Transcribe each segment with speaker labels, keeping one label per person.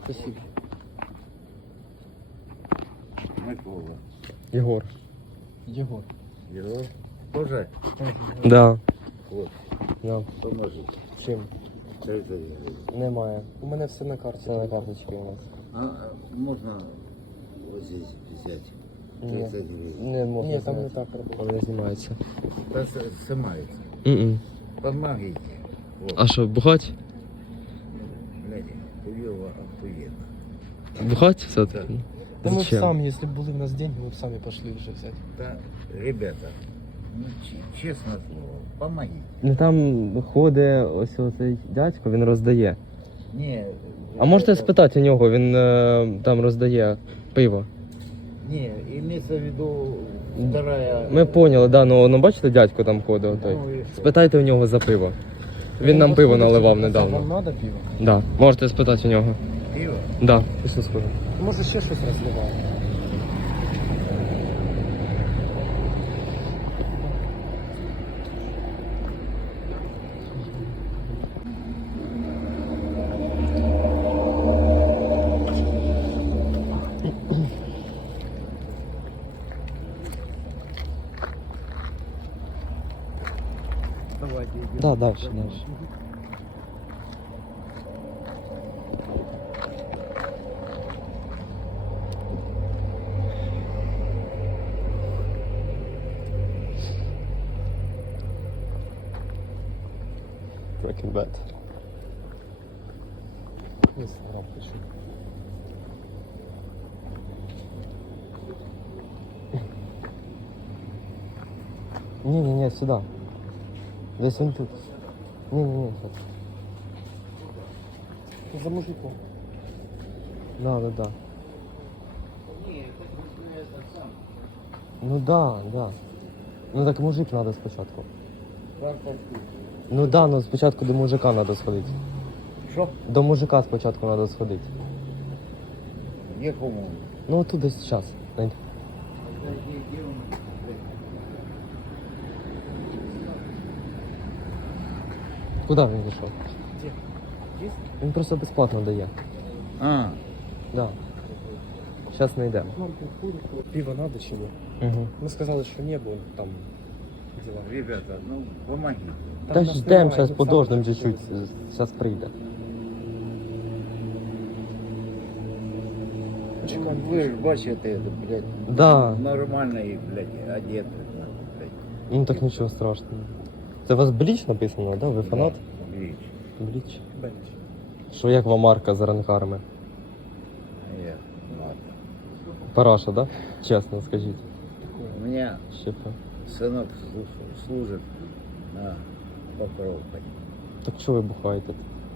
Speaker 1: Спасибо.
Speaker 2: Микола.
Speaker 3: Єгор.
Speaker 1: Егор.
Speaker 2: Його теж
Speaker 3: Да.
Speaker 2: хлопці.
Speaker 3: Да.
Speaker 2: Поможіть.
Speaker 3: Чим?
Speaker 2: 30 гривень.
Speaker 3: Немає.
Speaker 1: У мене все на карті.
Speaker 3: Це на карточці у нас.
Speaker 2: А можна ось здесь взяти? 30 гривень.
Speaker 3: Не можна.
Speaker 1: Ні, там не
Speaker 3: зняти.
Speaker 1: так працює.
Speaker 3: Воно не знімається.
Speaker 2: Та снимається. Помогите. Вот.
Speaker 3: А що, бухать?
Speaker 2: Глядите, хуёво охуенно.
Speaker 3: Бухать все-таки?
Speaker 1: Да мы б
Speaker 3: Зачем?
Speaker 1: сами, если бы были у нас деньги, мы бы сами пошли уже взять.
Speaker 2: Да, ребята, ну, честное слово, помогите.
Speaker 3: Ну там ходить ось цей дядько, він роздає.
Speaker 2: Не,
Speaker 3: А можете
Speaker 2: это-
Speaker 3: спитати у нього, він там роздає пиво.
Speaker 2: Не, имеется в виду вторая...
Speaker 3: Ми поняли, да, ну бачите, дядько там ходить отой.
Speaker 2: Ну, и что?
Speaker 3: Спитайте у нього за пиво. Він нам пиво наливав недавно.
Speaker 1: Вам надо пиво?
Speaker 3: Да, можете спитати у нього.
Speaker 2: Пиво?
Speaker 3: Да, пішли сходимо.
Speaker 1: Може ще щось розливає? Давайте идем.
Speaker 3: Да, дальше, дальше. Breaking Bad.
Speaker 1: Инстаграм хочу.
Speaker 3: Не, сюда. Десь він тут. Не, тут.
Speaker 1: За мужиком.
Speaker 3: Да. Ну да. Ну так мужик треба спочатку. Ну да, ну спочатку до мужика треба сходити.
Speaker 2: Що?
Speaker 3: До мужика спочатку треба сходити.
Speaker 2: Якому?
Speaker 3: Ну тут десь час. Куди він пішов?
Speaker 1: Где? Здесь?
Speaker 3: Він просто безплатно дає.
Speaker 2: А,
Speaker 3: Да. Зараз не йде.
Speaker 1: Пиво надо чего?
Speaker 3: Угу.
Speaker 1: Мы сказали, что не было там дела.
Speaker 2: ребята, ну помогите.
Speaker 1: Там
Speaker 3: Та
Speaker 1: нас
Speaker 3: ждемо,
Speaker 1: немає,
Speaker 3: зараз
Speaker 1: ми
Speaker 3: подождемо
Speaker 1: самі
Speaker 3: чуть-чуть.
Speaker 1: пішли.
Speaker 3: Зараз прийде.
Speaker 2: Ну, ви ж бачите, блядь,
Speaker 3: Да.
Speaker 2: нормальний, блядь, одет. Блядь.
Speaker 3: Ну так нічого страшного. Це у вас Бліч написано, да? Ви фанат?
Speaker 2: Річ.
Speaker 3: Бліч.
Speaker 1: Бенч.
Speaker 3: Що як вам марка з ранкарами?
Speaker 2: Я, ладно.
Speaker 3: Параша, да? Чесно, скажіть.
Speaker 2: У меня
Speaker 3: Щепа.
Speaker 2: сынок служит на Покровке.
Speaker 3: Так що ви бухаєте?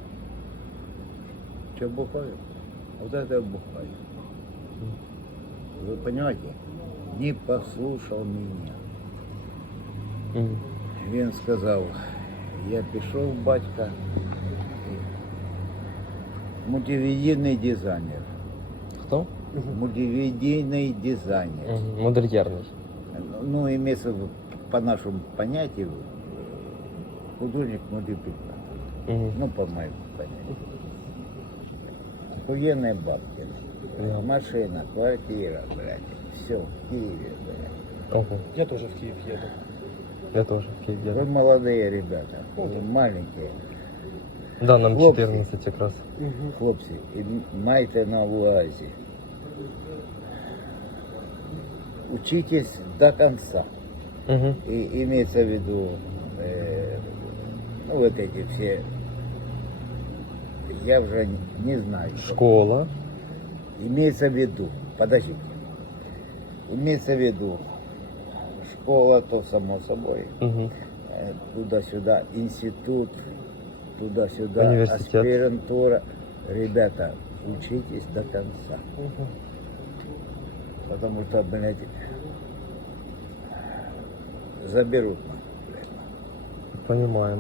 Speaker 2: Что бухаю? Вот это я бухаю. Вы понимаете? Не послушал меня.
Speaker 3: Мгм.
Speaker 2: Він сказав, я пішов, батька, мультимедійний дизайнер.
Speaker 3: Хто?
Speaker 2: Мультимедийный дизайнер.
Speaker 3: Мгм. Модельєрний.
Speaker 2: Ну, имеется в виду, по нашему понятию, художник мультипликатор.
Speaker 3: Мгм.
Speaker 2: Ну, по моему понятию. Охуенные бабки.
Speaker 3: Да.
Speaker 2: Машина, квартира, блядь. Все в Киеве, блядь.
Speaker 3: Ого.
Speaker 1: Я тоже в Киев еду.
Speaker 3: Я теж в Києві.
Speaker 2: Вы молодые ребята, вы маленькие.
Speaker 3: Да, нам
Speaker 2: Хлопці.
Speaker 3: 14 якраз.
Speaker 2: Хлопці, і майте на увазі. Учитесь до конца.
Speaker 3: Угу.
Speaker 2: И имеется в виду, ну вот эти все, я уже не знаю. что.
Speaker 3: Школа.
Speaker 2: Имеется в виду, подождите, имеется в виду, школа, то само собой,
Speaker 3: Угу.
Speaker 2: туда-сюда, институт, туда-сюда,
Speaker 3: Университет.
Speaker 2: аспирантура. Ребята, учитесь до конца. Потому что, блядь, заберут нас.
Speaker 3: Понимаємо.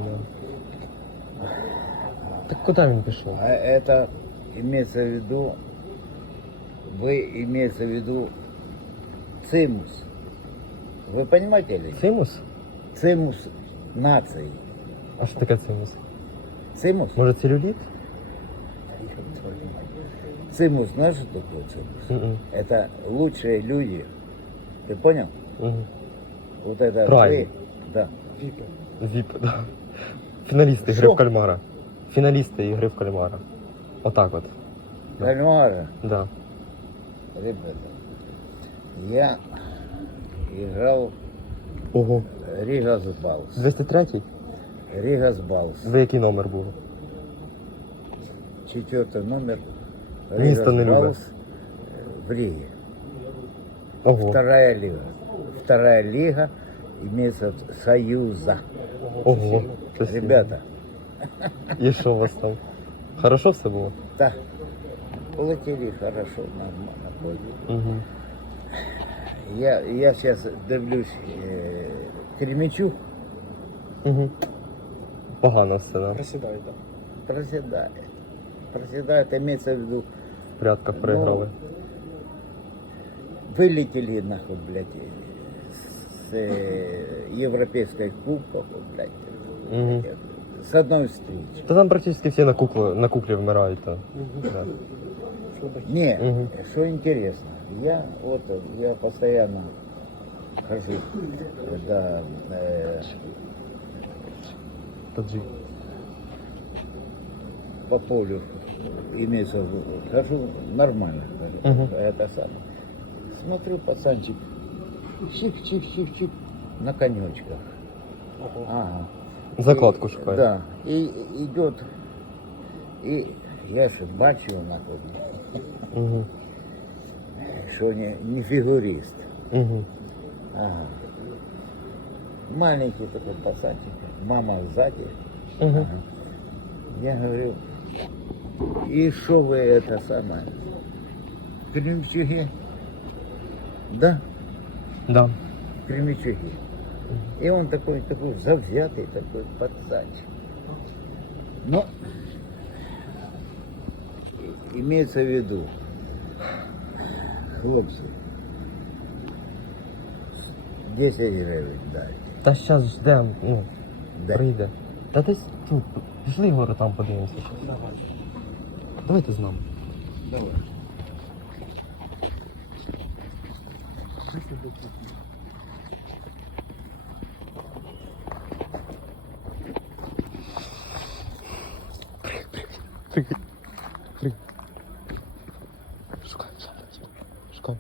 Speaker 3: Так куди він пішов?
Speaker 2: А это имеется в виду, вы имеется в виду цимус. Вы понимаете ли?
Speaker 3: Цимус?
Speaker 2: Цимус нации.
Speaker 3: А що таке цимус?
Speaker 2: Цимус?
Speaker 3: Може целюліт?
Speaker 2: Цимус, знаешь, что такое цимус?
Speaker 3: Мгм.
Speaker 2: Это лучшие люди. Ты понял?
Speaker 3: Мгм.
Speaker 2: Вот это
Speaker 3: Правильно.
Speaker 2: вы, да.
Speaker 1: Випи.
Speaker 3: Віп, да. Фіналісти ігри
Speaker 2: Що?
Speaker 3: в кальмара. Фіналісти ігри в кальмара. Отак от. Да.
Speaker 2: Кальмара,
Speaker 3: Да.
Speaker 2: ребята. Я играл
Speaker 3: Ого.
Speaker 2: Ригас Балс.
Speaker 3: 203-й?
Speaker 2: Ригас Балс.
Speaker 3: Ви який номер був?
Speaker 2: 4 номер.
Speaker 3: Место не любят.
Speaker 2: Балс в Риге.
Speaker 3: Ого.
Speaker 2: Вторая лига. Вторая лига имеется Союза.
Speaker 3: Ого. Це сильно.
Speaker 2: Ребята,
Speaker 3: І що у вас там? Хорошо все було?
Speaker 2: да, платили хорошо, нормально платили.
Speaker 3: Угу.
Speaker 2: Я сейчас дивлюсь Кременчук,
Speaker 3: Угу. Погано все, да?
Speaker 1: Присідай, так.
Speaker 2: проседает. Проседает, имеется в виду,
Speaker 3: В порядках проіграли.
Speaker 2: вылетели нахуй, блядь, с европейской кубков, блядь,
Speaker 3: Мгм.
Speaker 2: с одной встречи.
Speaker 3: Та там практично всі на куклі вмирають. То. Да.
Speaker 1: Що таке?
Speaker 2: Не,
Speaker 3: Мгм.
Speaker 2: что интересно, я постоянно хожу, да,
Speaker 3: Таджик.
Speaker 2: по полю, имеется в виду, хожу нормально,
Speaker 3: Мгм.
Speaker 2: это самое. Смотрю, пацанчик, чик-чик-чик-чик, на конечках.
Speaker 1: Ого.
Speaker 2: Ага.
Speaker 3: Закладку
Speaker 2: И-
Speaker 3: шукає.
Speaker 2: Да, и идет, и я же бачу нахуй,
Speaker 3: Угу.
Speaker 2: что не фигурист.
Speaker 3: Угу.
Speaker 2: Ага. Маленький такой пацанчик, мама сзади.
Speaker 3: Угу.
Speaker 2: Ага. Я говорю, и что вы это самое? В Кременчуге? Да,
Speaker 3: Да.
Speaker 2: в Кременчуге. И он такой завзятый, такой пацанчик. Но имеется в виду, хлопцы, 10 гривен дали.
Speaker 3: Та зараз ждемо, ну,
Speaker 2: Де?
Speaker 3: прийде. Та десь тут. Пішли Ігорю там подивимося.
Speaker 1: Давай.
Speaker 3: Давайте з нами.
Speaker 2: Давай.
Speaker 3: Прикинь. Прикинь. Шукай, шукай. Шукай.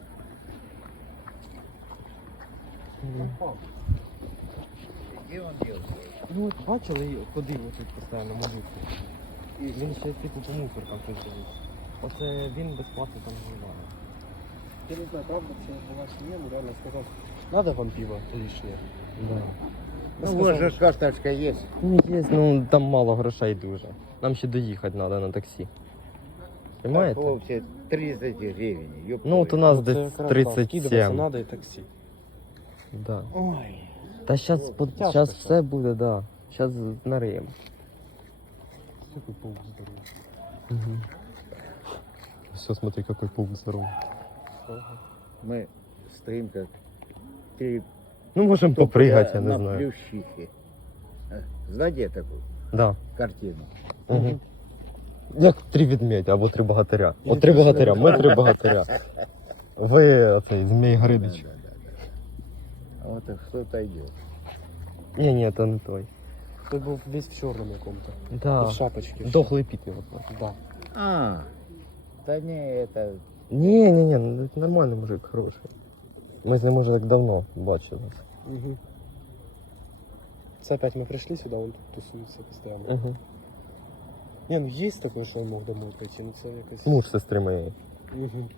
Speaker 2: Где он делает?
Speaker 3: Ну от бачили, ходив отут постійно молитву. І він ще типу по мусоркам тут живе. Оце він безплатно там живає.
Speaker 1: Я не знаю, правда, це була чи ні, ну реально сказав, надо вам пиво лишнє.
Speaker 3: Да.
Speaker 2: Ну, вот же карточка есть.
Speaker 3: Ну є, ну там мало грошей дуже. Нам ще доїхати треба на таксі. Понимаєте?
Speaker 2: Хлопці, 30 гривень. ёб
Speaker 3: Ну от у
Speaker 2: твою.
Speaker 3: нас
Speaker 1: Це
Speaker 3: десь
Speaker 1: якраз, да, вкидуватися
Speaker 3: 37.
Speaker 1: надо і таксі.
Speaker 3: Да.
Speaker 1: Ой.
Speaker 3: Та зараз
Speaker 1: Тяжко
Speaker 3: щас
Speaker 1: все.
Speaker 3: все буде, да. Зараз нариємо.
Speaker 1: Який паук здоровий.
Speaker 3: Угу. Все, смотри, какой паук здоровый.
Speaker 2: Мы стоим как три
Speaker 3: Ну, можемо
Speaker 2: топля
Speaker 3: попригати, я не
Speaker 2: на
Speaker 3: знаю.
Speaker 2: плющихе. Знаете такую
Speaker 3: Да.
Speaker 2: картину?
Speaker 3: Угу. Як три ведмедя або три богатиря.
Speaker 1: Ні,
Speaker 3: От три
Speaker 1: це
Speaker 3: богатиря,
Speaker 1: не
Speaker 3: ми три богатиря. Ви оцей Змій Гридич.
Speaker 2: Да. А вот кто-то идет.
Speaker 3: Ні, це не той.
Speaker 1: Той був весь в чорному якому-то. І
Speaker 3: Да.
Speaker 1: в шапочці.
Speaker 3: Дохлий піт його. просто.
Speaker 1: Да.
Speaker 2: А, да не, это...
Speaker 3: Ні, ну це нормальний мужик, хороший. Ми з ним уже так давно бачились.
Speaker 1: Угу. Це опять ми прийшли сюди, він тут тусується постійно.
Speaker 3: Угу.
Speaker 1: Ні, ну є таке, що він мог домой прийти, ну це якось...
Speaker 3: Муж сестри моєї.
Speaker 1: Угу.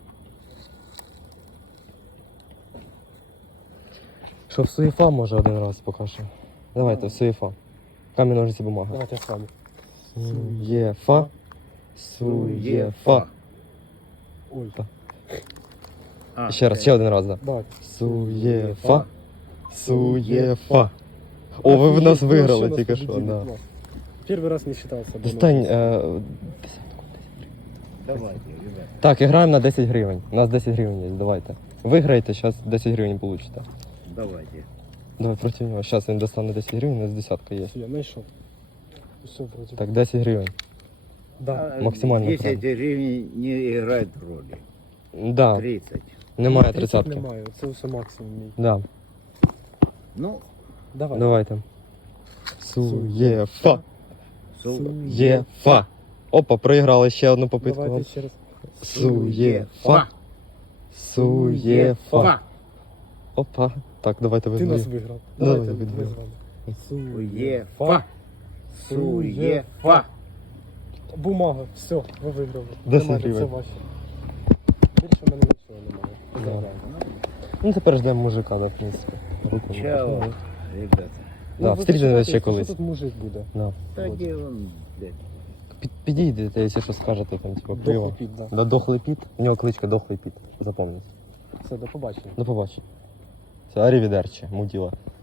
Speaker 3: Що в суєфа може один раз покаже. Давайте, в суєфа. Камінь, ножиці, бумага.
Speaker 1: Давайте з вами.
Speaker 3: Суєфа. Суєфа.
Speaker 1: Ой.
Speaker 2: А,
Speaker 3: Ще раз, ще один раз, да.
Speaker 1: Так.
Speaker 3: Суєфа. Суєфа. О, ви в нас виграли тільки що, да.
Speaker 1: Перший раз не считався.
Speaker 3: Достань.
Speaker 2: Давайте, ребята.
Speaker 3: Так, граємо на 10 гривень. У нас 10 гривень є, давайте. Виграєте, зараз 10 гривень получите.
Speaker 2: Давайте.
Speaker 3: Давай проти нього. Зараз він достане 10 гривень, у нас десятка є.
Speaker 1: Я знайшов. Все, вроде.
Speaker 3: Так, 10 гривень. Да.
Speaker 2: А
Speaker 3: Максимально
Speaker 2: 10
Speaker 3: правильно.
Speaker 2: гривен не играет роли.
Speaker 3: Да.
Speaker 2: 30.
Speaker 3: Немає
Speaker 1: 30
Speaker 3: тридцятки.
Speaker 1: Немає, це все максимум мій.
Speaker 3: Да.
Speaker 2: Ну,
Speaker 1: Давай.
Speaker 3: Давайте. Суєфа.
Speaker 2: су-
Speaker 3: Єфа. Опа, проіграли ще одну попитку.
Speaker 1: Давайте ще раз.
Speaker 3: Суєфа. Суєфа.
Speaker 2: Фа.
Speaker 3: Опа. Так, давайте
Speaker 1: Ти
Speaker 3: ви.
Speaker 1: нас виграв.
Speaker 3: Давай,
Speaker 1: Давайте
Speaker 3: я
Speaker 1: ми
Speaker 3: відбив.
Speaker 1: з вами.
Speaker 2: Суефа. Суефа.
Speaker 1: Бумага, все, ви виграли.
Speaker 3: 10
Speaker 1: Тримайте,
Speaker 3: гривень.
Speaker 1: це ваше. Більше в мене нічого немає. Поздравляю.
Speaker 3: Ну тепер ждемо мужика, да, в принципі. Руку не
Speaker 2: Чао,
Speaker 3: бачимо.
Speaker 2: ребята.
Speaker 3: Да,
Speaker 1: ви
Speaker 3: встрінемося
Speaker 1: почекайте,
Speaker 3: ще
Speaker 1: що
Speaker 3: колись.
Speaker 1: тут мужик буде?
Speaker 3: Да.
Speaker 2: Да где он, блядь?
Speaker 3: Підійдете, якщо що скажете, там, типу,
Speaker 1: Дохлий
Speaker 3: пиво.
Speaker 1: піт, да.
Speaker 3: Да, дохлий піт. У нього кличка Дохлий піт. Запам'ятайте.
Speaker 1: Все, до побачення.
Speaker 3: До побачення. Все, арівідерчі, муділа.